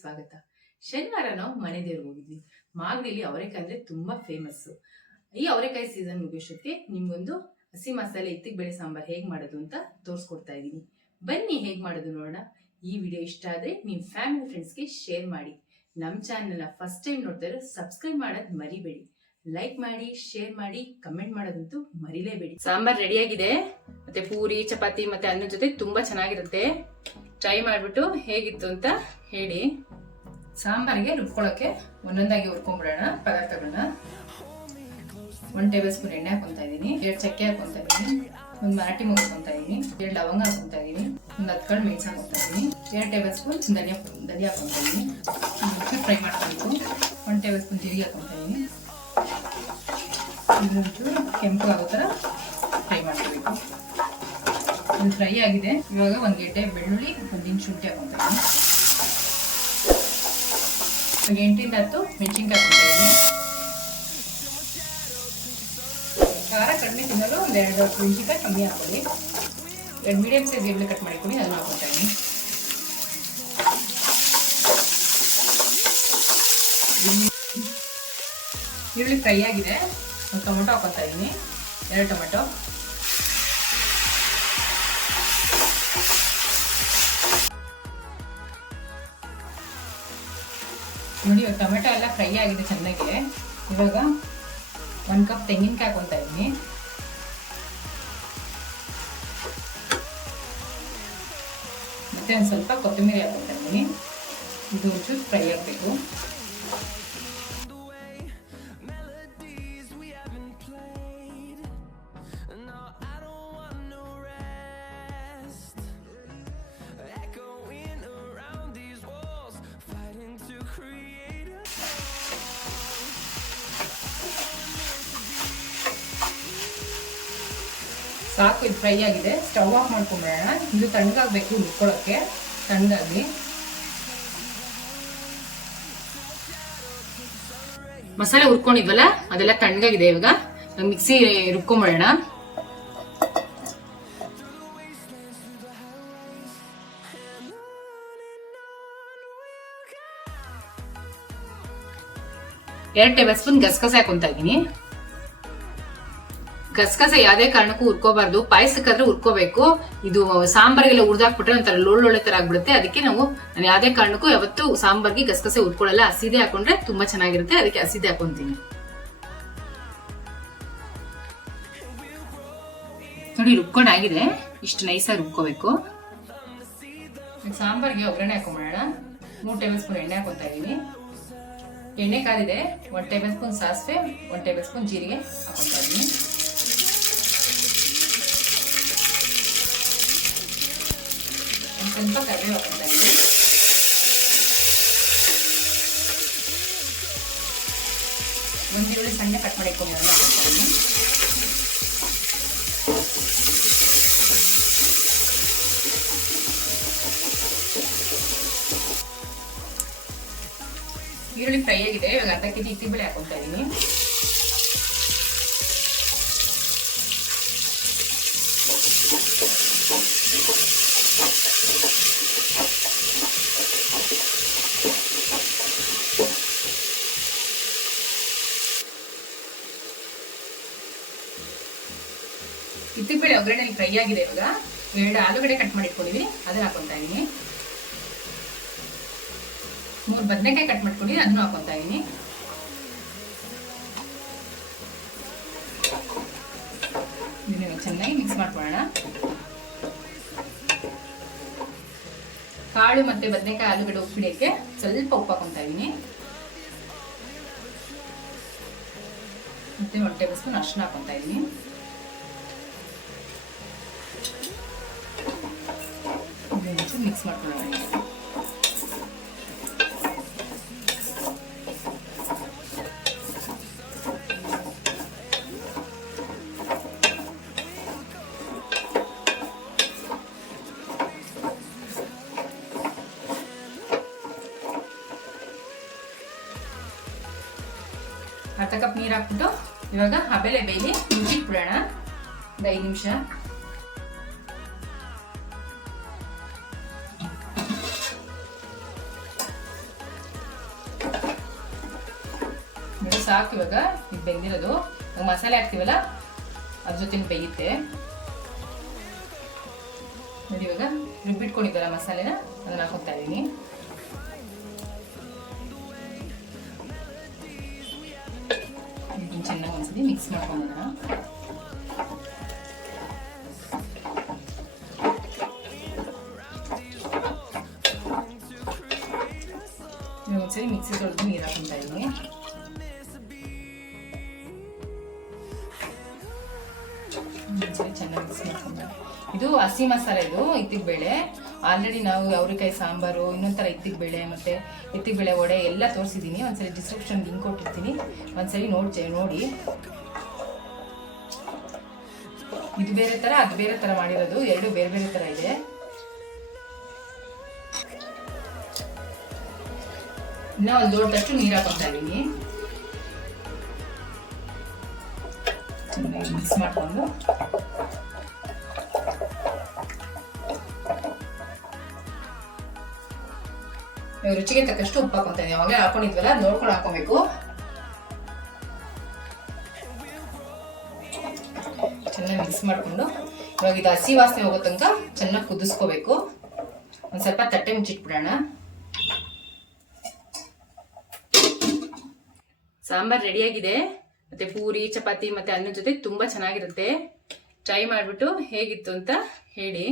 ಸ್ವಾಗತ. ಶನಿವಾರ ನಾವು ಮನೆ ದೇವ್ರಿಗೆ ಹೋಗಿದ್ವಿ. ಮಾಗಡಿಲಿ ಅವರೆಕಾಯಿ ಅಂದ್ರೆ ತುಂಬಾ ಫೇಮಸ್. ಈ ಅವರೆಕಾಯಿ ಸೀಸನ್ ಮುಗಿಯೋಷ್ಟೊತ್ತಿಗೆ ನಿಮ್ಗೊಂದು ಹಸಿ ಮಸಾಲೆ ಇತ್ತಿಗೆ ಬೇಳೆ ಸಾಂಬಾರ್ ಹೇಗ್ ಮಾಡೋದು ಅಂತ ತೋರಿಸ್ಕೊಡ್ತಾ ಇದೀನಿ. ಬನ್ನಿ ಹೇಗ್ ಮಾಡೋದು ನೋಡೋಣ. ಈ ವಿಡಿಯೋ ಇಷ್ಟ ಆದ್ರೆ ನಿಮ್ ಫ್ಯಾಮಿಲಿ ಫ್ರೆಂಡ್ಸ್ಗೆ ಶೇರ್ ಮಾಡಿ. ನಮ್ ಚಾನೆಲ್ನ ಫಸ್ಟ್ ಟೈಮ್ ನೋಡ್ತಾ ಇರೋ ಸಬ್ಸ್ಕ್ರೈಬ್ ಮಾಡೋದ್ ಮರಿಬೇಡಿ. ಲೈಕ್ ಮಾಡಿ, ಶೇರ್ ಮಾಡಿ, ಕಮೆಂಟ್ ಮಾಡೋದಂತೂ ಮರಿಲೇಬೇಡಿ. ಸಾಂಬಾರ್ ರೆಡಿ ಆಗಿದೆ. ಮತ್ತೆ ಪೂರಿ, ಚಪಾತಿ ಮತ್ತೆ ಅನ್ನದ ಜೊತೆ ತುಂಬಾ ಚೆನ್ನಾಗಿರುತ್ತೆ. ಟ್ರೈ ಮಾಡ್ಬಿಟ್ಟು ಹೇಗಿತ್ತು ಅಂತ ಹೇಳಿ. ಸಾಂಬಾರಿಗೆ ರುಬ್ಕೊಳ್ಳೋಕೆ ಒಂದೊಂದಾಗಿ ಹುರ್ಕೊಂಡ್ಬಿಡೋಣ ಪದಾರ್ಥಗಳನ್ನ. 1 ಟೇಬಲ್ ಸ್ಪೂನ್ ಎಣ್ಣೆ ಹಾಕೊಂತ ಇದೀನಿ, 2 ಚಕ್ಕೆ ಹಾಕೊಂತ ಇದೀನಿ, 1 ಮರಾಠಿ ಮೊಗ್ಗು ಹಾಕೊಂತ ಇದೀನಿ, 2 ಲವಂಗ ಹಾಕೊಂತ ಇದೀನಿ, 1 10 ಕಳ್ಳು ಮೆಣಸು ಹಾಕೊಂತ ಇದೀನಿ, 2 ಟೇಬಲ್ ಸ್ಪೂನ್ ಧನಿಯಾ ಹಾಕೊಂತ ಇದೀನಿ. ಫ್ರೈ ಮಾಡ್ಕೊಂಡು 1 ಟೇಬಲ್ ಸ್ಪೂನ್ ಜೀರಿಗೆ ಹಾಕೊಂತ ಇದೀನಿ. ಇದೊಂಚೂರು ಕೆಂಪು ಆಗೋ ಥರ ಫ್ರೈ ಮಾಡ್ಕೋಬೇಕು. ಇದು ಫ್ರೈ ಆಗಿದೆ. ಇವಾಗ 1 ಗೆಡ್ಡೆ ಬೆಳ್ಳುಳ್ಳಿ, 1 ಇಂಚ್ ಶುಂಠಿ ಹಾಕೊಂತ ಇದೀನಿ. 8 ರಿಂದ 10 ಮೆಣಸಿನ್ಕಾಯಿ ಹಾಕೊಂತ ಇದೀನಿ. ಖಾರ ಕಡಿಮೆ ತಿನ್ನಲು 1 2 ಮೆಣಸಿನ್ಕಾಯಿ ಕಮ್ಮಿ ಹಾಕೊಳ್ಳಿ. 2 ಮೀಡಿಯಂ ಸೈಜ್ ಈರುಳ್ಳಿ ಕಟ್ ಮಾಡಿಕೊಳ್ಳಿ, ಅದನ್ನು ಹಾಕೊಂತ ಇದೀನಿ. ಈರುಳ್ಳಿ ಫ್ರೈ ಆಗಿದೆ. 1 ಟೊಮೆಟೊ ಹಾಕೊಂತ ಇದೀನಿ, 2 ಟೊಮೆಟೊ. ನೋಡಿ, ಟೊಮೆಟೊ ಎಲ್ಲ ಫ್ರೈ ಆಗಿದೆ ಚೆನ್ನಾಗಿ. ಇವಾಗ 1 ಕಪ್ ತೆಂಗಿನಕಾಯಿ ಹಾಕೊಂತ ಇದೀನಿ. ಮತ್ತೆ ಒಂದು ಸ್ವಲ್ಪ ಕೊತ್ತಂಬರಿ ಹಾಕೊಂತ ಇದೀನಿ. ಇದು ಒಂಚೂರು ಫ್ರೈ ಆಗಬೇಕು. ಸಾಕು, ಇದು ಫ್ರೈ ಆಗಿದೆ. ಸ್ಟವ್ ಆಫ್ ಮಾಡ್ಕೊಂಡ್ಬಿಡೋಣ. ಇದು ತಣ್ಣಗಾಗಬೇಕು, ಹುರ್ಕೊಳ್ಳೋಕ್ಕೆ ತಣ್ಣಗಾಗಿ. ಮಸಾಲೆ ಹುರ್ಕೊಂಡಿದ್ವಲ್ಲ ಅದೆಲ್ಲ ತಣ್ಣಗಾಗಿದೆ. ಇವಾಗ ಮಿಕ್ಸಿ ರುಬ್ಕೊಂಡ್ಬಿಡೋಣ. ಎರಡು ಟೇಬಲ್ ಸ್ಪೂನ್ ಗಸಗಸೆ ಹಾಕೊಂತ ಇದೀನಿ. ಗಸಗಸೆ ಯಾವುದೇ ಕಾರಣಕ್ಕೂ ಹುರ್ಕೋಬಾರ್ದು. ಪಾಯಸಕ್ಕಾದ್ರೆ ಹುರ್ಕೋಬೇಕು. ಇದು ಸಾಂಬಾರಿಗೆಲ್ಲ ಹುರಿದಾಕ್ಬಿಟ್ರೆ ಒಂಥರ ಲೋಳೆ ತರ ಆಗ್ಬಿಡುತ್ತೆ. ಅದಕ್ಕೆ ನಾನು ಯಾವುದೇ ಕಾರಣಕ್ಕೂ ಯಾವತ್ತು ಸಾಂಬಾರ್ಗೆ ಗಸಗಸೆ ಹುರ್ಕೊಳ್ಳಲ್ಲ. ಹಸಿದೆ ಹಾಕೊಂಡ್ರೆ ತುಂಬಾ ಚೆನ್ನಾಗಿರುತ್ತೆ. ಅದಕ್ಕೆ ಹಸಿದೆ ಹಾಕೊಂತೀನಿ. ನೋಡಿ, ರುಬ್ಕೊಂಡಾಗಿದೆ. ಇಷ್ಟು ನೈಸಾಗಿ ರುಬ್ಕೋಬೇಕು. ಸಾಂಬಾರ್ಗೆ ಒಗ್ಗರಣೆ ಹಾಕೊಂಡ್ಬಿಡೋಣ. 3 ಟೇಬಲ್ ಸ್ಪೂನ್ ಎಣ್ಣೆ ಹಾಕೊಂತ ಇದೀನಿ. ಎಣ್ಣೆ ಕಾದಿದೆ. 1 ಟೇಬಲ್ ಸ್ಪೂನ್ ಸಾಸಿವೆ, 1 ಟೇಬಲ್ ಸ್ಪೂನ್ ಜೀರಿಗೆ ಹಾಕೊಂತ ಇದೀನಿ. ಸ್ವಲ್ಪ ಕರಿಬೇವು ಹಾಕೊಂತ ಇದೀನಿ. ಒಂದು ಈರುಳ್ಳಿ ಸಣ್ಣ ಕಟ್ ಮಾಡಿ ಇಟ್ಕೊಂಡು ಈರುಳ್ಳಿ ಫ್ರೈ ಆಗಿದೆ. ಇವಾಗ ಅರ್ಧ ಕೆಜಿ ಇತ್ತಿ ಬೇಳೆ ಹಾಕೊಂತ ಇದೀನಿ. ಇತ್ತಿಬೇಳೆ ಒಗ್ಗರಣೆಯಲ್ಲಿ ಫ್ರೈ ಆಗಿದೆ. ಇವಾಗ 2 ಆಲೂಗಡ್ಡೆ ಕಟ್ ಮಾಡಿ ಇಟ್ಕೊಂಡಿದ್ದೀನಿ, ಅದನ್ನ ಹಾಕೊಂತ ಇದೀನಿ. 3 ಬದನೆಕಾಯಿ ಕಟ್ ಮಾಡ್ಕೊಂಡಿದ್ದೀನಿ, ಅದನ್ನು ಹಾಕೊಂತ ಇದೀನಿ. ಇದನ್ನ ಚೆನ್ನಾಗಿ ಮಿಕ್ಸ್ ಮಾಡ್ಕೊಳ್ಳೋಣ. ಕಾಳು ಮತ್ತೆ ಬದನೆಕಾಯಿ ಆಲೂಗಡ್ಡೆ ಉಪ್ಪಿಡಕ್ಕೆ ಸ್ವಲ್ಪ ಉಪ್ಪು ಹಾಕೊಂತ ಇದೀನಿ. ಮತ್ತೆ 1 ಟೇಬಲ್ ಸ್ಪೂನ್ ಅರಿಶಿನ ಹಾಕೊಂತ ಇದೀನಿ. ಮಿಕ್ಸ್ ಮಾಡ್ಕೊಳ್ಳೋಣ. ಅರ್ಧ ಕಪ್ ನೀರು ಹಾಕ್ಬಿಟ್ಟು ಇವಾಗ ಹಬೆಲೆ ಬೇಯಿಸಿ ಮುಚ್ಚಿಟ್ಬಿಡೋಣ 5 ನಿಮಿಷ. ಸಾಕು. ಇವಾಗ ಇದು ಬೆಂದಿರೋದು, ಮಸಾಲೆ ಹಾಕ್ತೀವಲ್ಲ ಅದ್ರ ಜೊತೆ ಬೇಯುತ್ತೆ ನೋಡಿ. ಇವಾಗ ರುಬ್ಬಿಟ್ಕೊಂಡಿದ್ದಲ್ಲ ಮಸಾಲೆನ ಅದನ್ನ ಹಾಕೋತಾ ಇದ್ದೀನಿ. ಚೆನ್ನಾಗಿ ಒಂದ್ಸತಿ ಮಿಕ್ಸ್ ಮಾಡ್ಕೊಂಬೋಣ. ಒಂದ್ಸರಿ ಮಿಕ್ಸಿ ತೊಳೆದು ನೀರು ಹಾಕೊಂತಾ ಇದ್ದೀನಿ. ಒಂದ್ಸರಿ ಚೆನ್ನಾಗಿ ಮಿಕ್ಸ್ ಮಾಡ್ಕೊಂಡ. ಇದು ಹಸಿ ಮಸಾಲೆ, ಇದು ಇತ್ತಿಗೆ ಬೇಳೆ. ಆಲ್ರೆಡಿ ನಾವು ಅವರೆಕಾಯಿ ಸಾಂಬಾರು, ಇನ್ನೊಂಥರ ಇತ್ತಿಗೆ ಬೇಳೆ ಮತ್ತೆ ಇತ್ತಿಗೆ ಬೇಳೆ ವಡೆ ಎಲ್ಲ ತೋರಿಸಿದ್ದೀನಿ. ಒಂದ್ಸರಿ ಡಿಸ್ಕ್ರಿಪ್ಷನ್ ಲಿಂಕ್ ಕೊಟ್ಟಿರ್ತೀನಿ, ಒಂದ್ಸರಿ ನೋಡಿ. ಇದು ಬೇರೆ ತರ, ಅದು ಬೇರೆ ತರ ಮಾಡಿರೋದು, ಎರಡು ಬೇರೆ ಬೇರೆ ತರ ಇದೆ. ಇನ್ನ ಒಂದು ಲೋಟದಷ್ಟು ನೀರು ಹಾಕೊತಾ ಇದ್ದೀನಿ. ಚೆನ್ನಾಗಿ ಮಿಕ್ಸ್ ಮಾಡ್ಕೊಂಡು ರುಚಿಗೆ ತಕ್ಕಷ್ಟು ಉಪ್ಪು ಹಾಕೊಂತ ಇದ್ದೀನಿ. ಅವಾಗಲೇ ಹಾಕೊಂಡಿದ್ವಲ್ಲ, ನೋಡ್ಕೊಂಡು ಹಾಕೊಬೇಕು. ಚೆನ್ನಾಗಿ ಮಿಕ್ಸ್ ಮಾಡ್ಕೊಂಡು ಇವಾಗ ಇದು ಹಸಿ ವಾಸನೆ ಹೋಗೋ ತನಕ ಚೆನ್ನಾಗಿ ಕುದಿಸ್ಕೋಬೇಕು. ಒಂದ್ ಸ್ವಲ್ಪ ತಟ್ಟೆ ಮುಚ್ಚಿಟ್ಬಿಡೋಣ. ಸಾಂಬಾರ್ ರೆಡಿಯಾಗಿದೆ. ಮತ್ತೆ ಪೂರಿ, ಚಪಾತಿ ಮತ್ತೆ ಅನ್ನದ ಜೊತೆ ತುಂಬಾ ಚೆನ್ನಾಗಿರುತ್ತೆ. ಟ್ರೈ ಮಾಡಿಬಿಟ್ಟು ಹೇಗಿತ್ತು ಅಂತ ಹೇಳಿ.